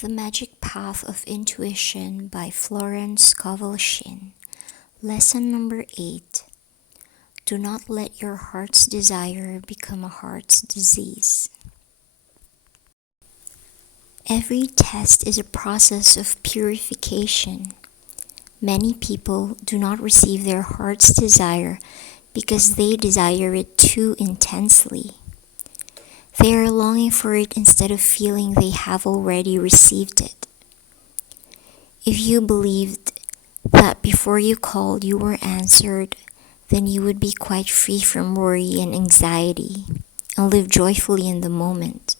The Magic Path of Intuition by Florence Scovel Shinn. Lesson number 8. Do not let your heart's desire become a heart's disease. Every test is a process of purification. Many people do not receive their heart's desire because they desire it too intensely. They are longing for it instead of feeling they have already received it. If you believed that before you called you were answered, then you would be quite free from worry and anxiety and live joyfully in the moment.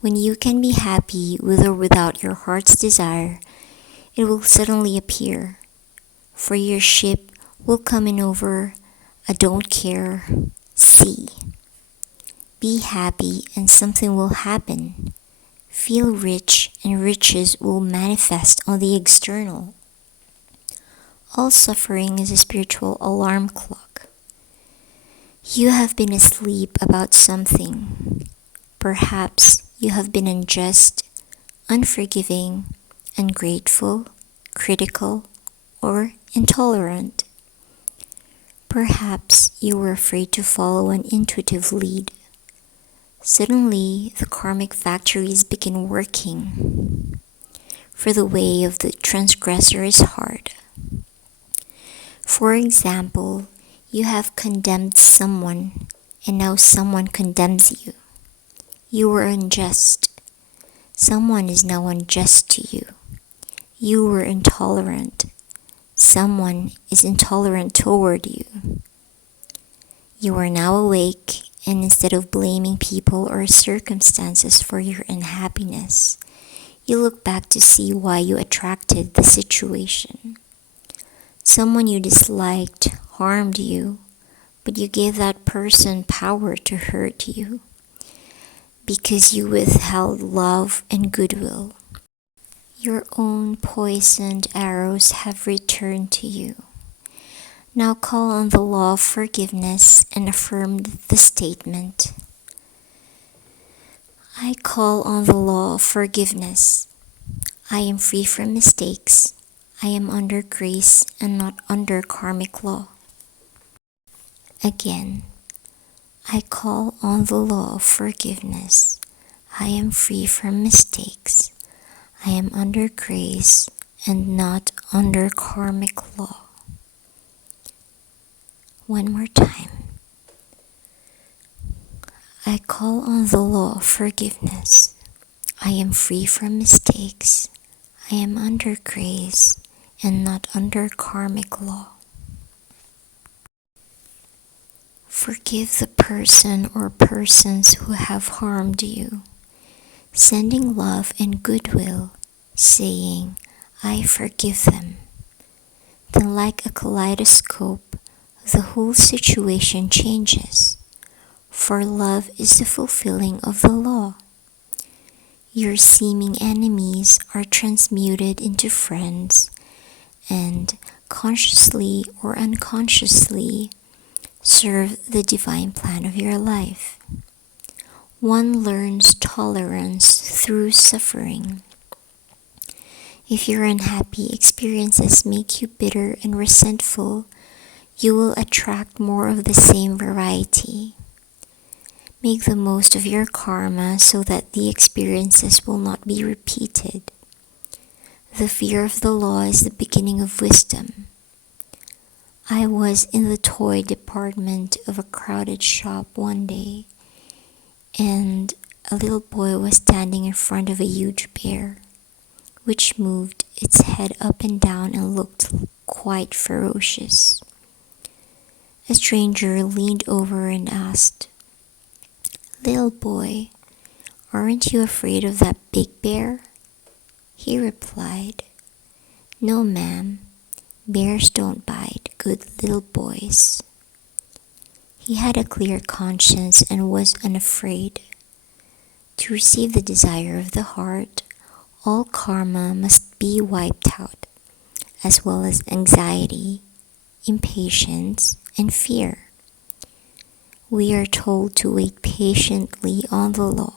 When you can be happy with or without your heart's desire, it will suddenly appear, for your ship will come in over a don't care sea. Be happy and something will happen. Feel rich and riches will manifest on the external. All suffering is a spiritual alarm clock. You have been asleep about something. Perhaps you have been unjust, unforgiving, ungrateful, critical, or intolerant. Perhaps you were afraid to follow an intuitive lead. Suddenly, the karmic factories begin working, for the way of the transgressor is hard. For example, you have condemned someone, and now someone condemns you. You were unjust. Someone is now unjust to you. You were intolerant. Someone is intolerant toward you. You are now awake, and instead of blaming people or circumstances for your unhappiness, you look back to see why you attracted the situation. Someone you disliked harmed you, but you gave that person power to hurt you because you withheld love and goodwill. Your own poisoned arrows have returned to you. Now call on the law of forgiveness and affirm the statement. I call on the law of forgiveness. I am free from mistakes. I am under grace and not under karmic law. Again, I call on the law of forgiveness. I am free from mistakes. I am under grace and not under karmic law. One more time. I call on the law of forgiveness. I am free from mistakes. I am under grace and not under karmic law. Forgive the person or persons who have harmed you, sending love and goodwill, saying, I forgive them. Then like a kaleidoscope, the whole situation changes, for love is the fulfilling of the law. Your seeming enemies are transmuted into friends, and consciously or unconsciously serve the divine plan of your life. One learns tolerance through suffering. If your unhappy experiences make you bitter and resentful, you will attract more of the same variety. Make the most of your karma so that the experiences will not be repeated. The fear of the law is the beginning of wisdom. I was in the toy department of a crowded shop one day, and a little boy was standing in front of a huge bear, which moved its head up and down and looked quite ferocious. A stranger leaned over and asked, Little boy, aren't you afraid of that big bear? He replied, No, ma'am, bears don't bite good little boys. He had a clear conscience and was unafraid. To receive the desire of the heart, all karma must be wiped out, as well as anxiety, impatience, and fear. We are told to wait patiently on the law.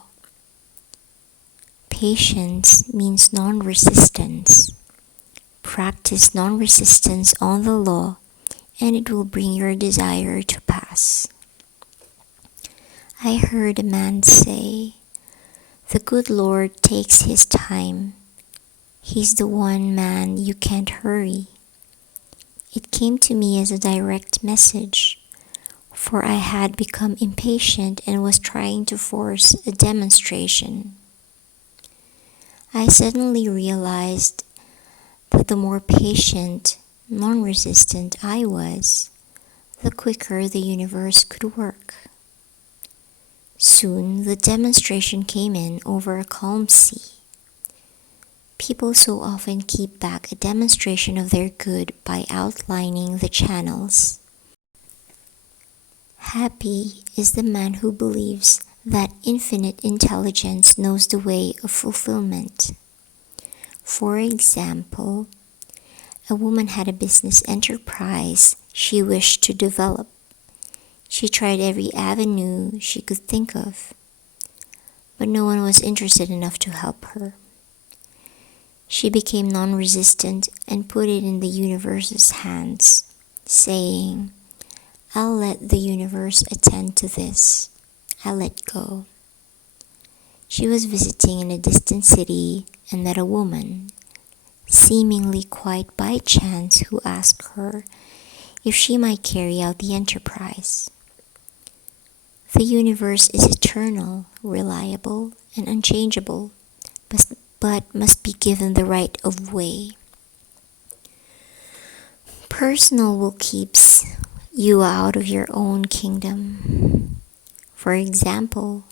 Patience means non-resistance. Practice non-resistance on the law, and it will bring your desire to pass. I heard a man say, "The good Lord takes his time. He's the one man you can't hurry." It came to me as a direct message, for I had become impatient and was trying to force a demonstration. I suddenly realized that the more patient, non-resistant I was, the quicker the universe could work. Soon the demonstration came in over a calm sea. People so often keep back a demonstration of their good by outlining the channels. Happy is the man who believes that infinite intelligence knows the way of fulfillment. For example, a woman had a business enterprise she wished to develop. She tried every avenue she could think of, but no one was interested enough to help her. She became non-resistant and put it in the universe's hands, saying, "I'll let the universe attend to this. I'll let go." She was visiting in a distant city and met a woman, seemingly quite by chance, who asked her if she might carry out the enterprise. The universe is eternal, reliable, and unchangeable, but must be given the right of way. Personal will keeps you out of your own kingdom. For example,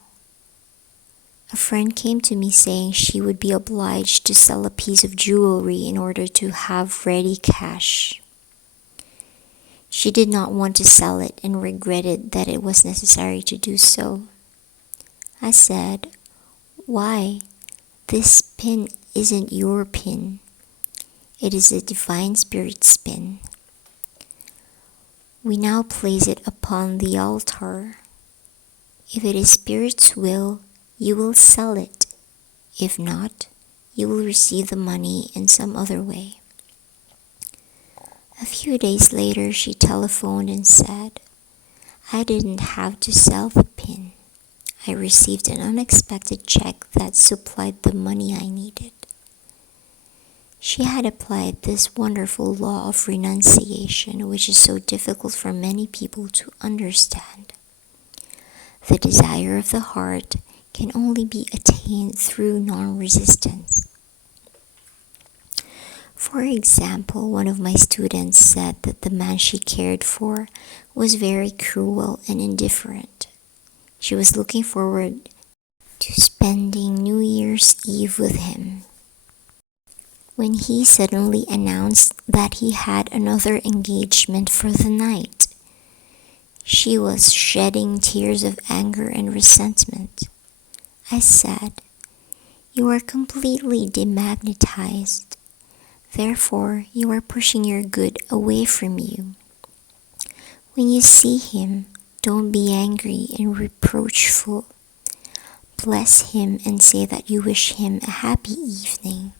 a friend came to me saying she would be obliged to sell a piece of jewelry in order to have ready cash. She did not want to sell it and regretted that it was necessary to do so. I said, "Why? This pin isn't your pin. It is a divine spirit's pin. We now place it upon the altar. If it is Spirit's will, you will sell it. If not, you will receive the money in some other way." A few days later, she telephoned and said, "I didn't have to sell the pin. I received an unexpected check that supplied the money I needed." She had applied this wonderful law of renunciation, which is so difficult for many people to understand. The desire of the heart can only be attained through non-resistance. For example, one of my students said that the man she cared for was very cruel and indifferent. She was looking forward to spending New Year's Eve with him, when he suddenly announced that he had another engagement for the night. She was shedding tears of anger and resentment. I said, "You are completely demagnetized. Therefore, you are pushing your good away from you. When you see him, don't be angry and reproachful. Bless him and say that you wish him a happy evening."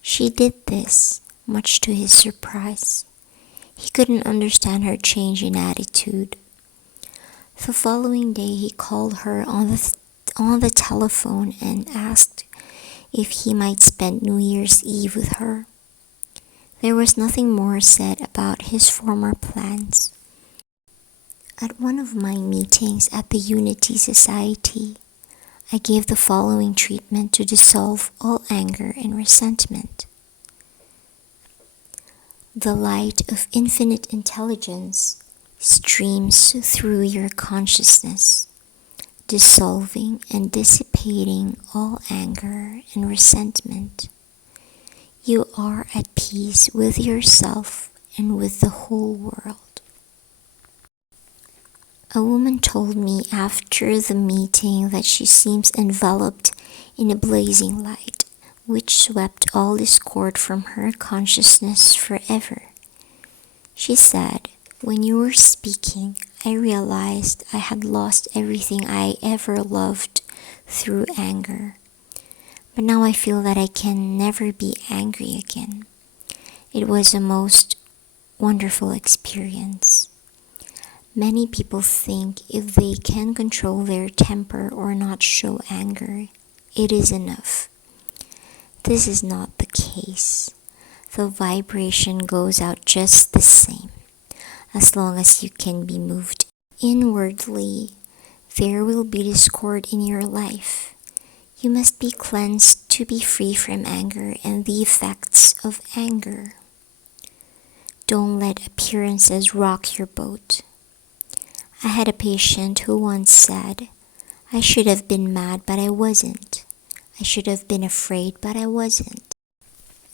She did this, much to his surprise. He couldn't understand her change in attitude. The following day, he called her on the telephone and asked if he might spend New Year's Eve with her. There was nothing more said about his former plans. At one of my meetings at the Unity Society, I gave the following treatment to dissolve all anger and resentment. The light of infinite intelligence streams through your consciousness, dissolving and dissipating all anger and resentment. You are at peace with yourself and with the whole world. A woman told me after the meeting that she seems enveloped in a blazing light, which swept all discord from her consciousness forever. She said, "When you were speaking, I realized I had lost everything I ever loved through anger. But now I feel that I can never be angry again. It was a most wonderful experience. Many people think if they can control their temper or not show anger, it is enough. This is not the case. The vibration goes out just the same. As long as you can be moved inwardly, there will be discord in your life. You must be cleansed to be free from anger and the effects of anger. Don't let appearances rock your boat. I had a patient who once said, "I should have been mad, but I wasn't. I should have been afraid, but I wasn't."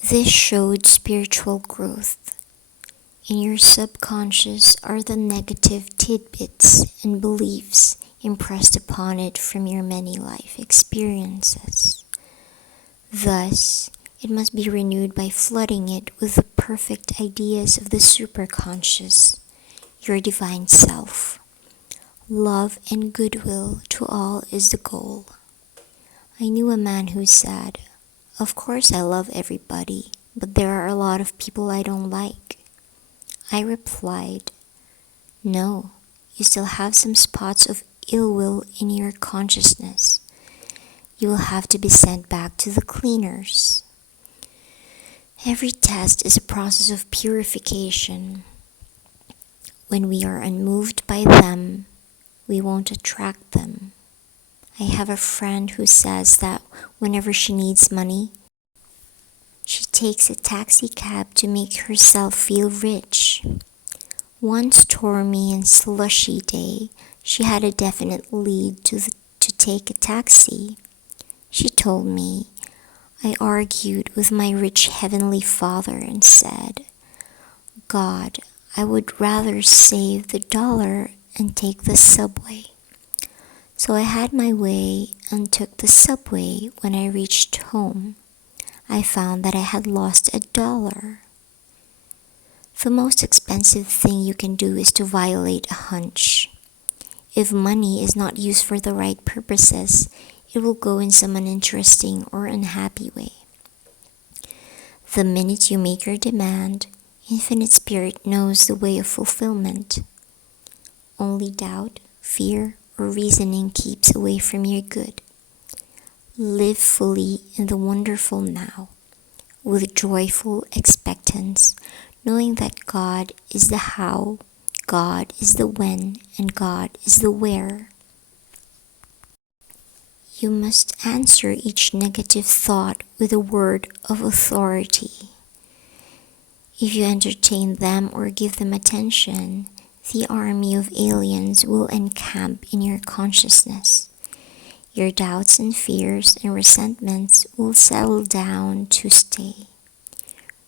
This showed spiritual growth. In your subconscious are the negative tidbits and beliefs impressed upon it from your many life experiences. Thus, it must be renewed by flooding it with the perfect ideas of the superconscious, your divine self. Love and goodwill to all is the goal. I knew a man who said, "Of course I love everybody, but there are a lot of people I don't like." I replied, "No, you still have some spots of ill will in your consciousness. You will have to be sent back to the cleaners." Every test is a process of purification. When we are unmoved by them, we won't attract them. I have a friend who says that whenever she needs money, she takes a taxi cab to make herself feel rich. One stormy and slushy day, she had a definite lead to take a taxi. She told me, "I argued with my rich heavenly Father and said, 'God, I would rather save the dollar and take the subway.' So I had my way and took the subway. When I reached home, I found that I had lost $1. The most expensive thing you can do is to violate a hunch. If money is not used for the right purposes, it will go in some uninteresting or unhappy way. The minute you make your demand, Infinite Spirit knows the way of fulfillment. Only doubt, fear, or reasoning keeps away from your good. Live fully in the wonderful now, with joyful expectance, knowing that God is the how, God is the when, and God is the where. You must answer each negative thought with a word of authority. If you entertain them or give them attention, the army of aliens will encamp in your consciousness. Your doubts and fears and resentments will settle down to stay,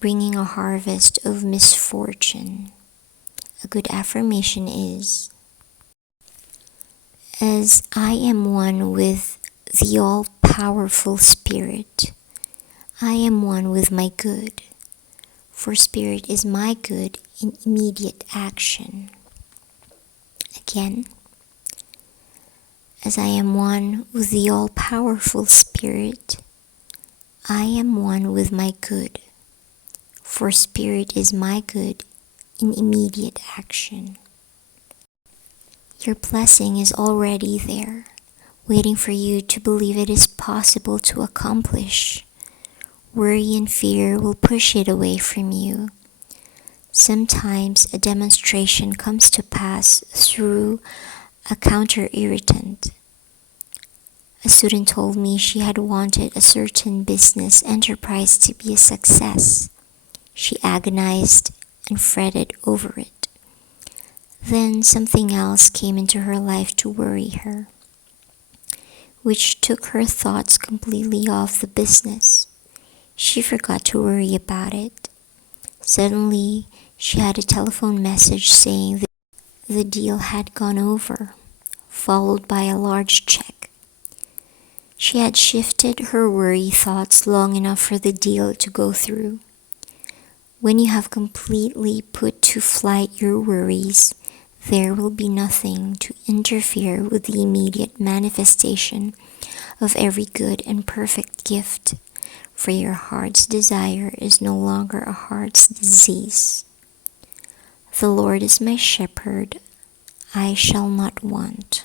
bringing a harvest of misfortune. A good affirmation is, "As I am one with the all-powerful Spirit, I am one with my good, for Spirit is my good in immediate action." Again, "As I am one with the all-powerful Spirit, I am one with my good, for Spirit is my good in immediate action." Your blessing is already there, waiting for you to believe it is possible to accomplish. Worry and fear will push it away from you. Sometimes a demonstration comes to pass through a counter-irritant. A student told me she had wanted a certain business enterprise to be a success. She agonized and fretted over it. Then something else came into her life to worry her, which took her thoughts completely off the business. She forgot to worry about it. Suddenly, she had a telephone message saying that the deal had gone over, followed by a large check. She had shifted her worry thoughts long enough for the deal to go through. When you have completely put to flight your worries, There will be nothing to interfere with the immediate manifestation of every good and perfect gift, for your heart's desire is no longer a heart's disease. The Lord is my shepherd, I shall not want.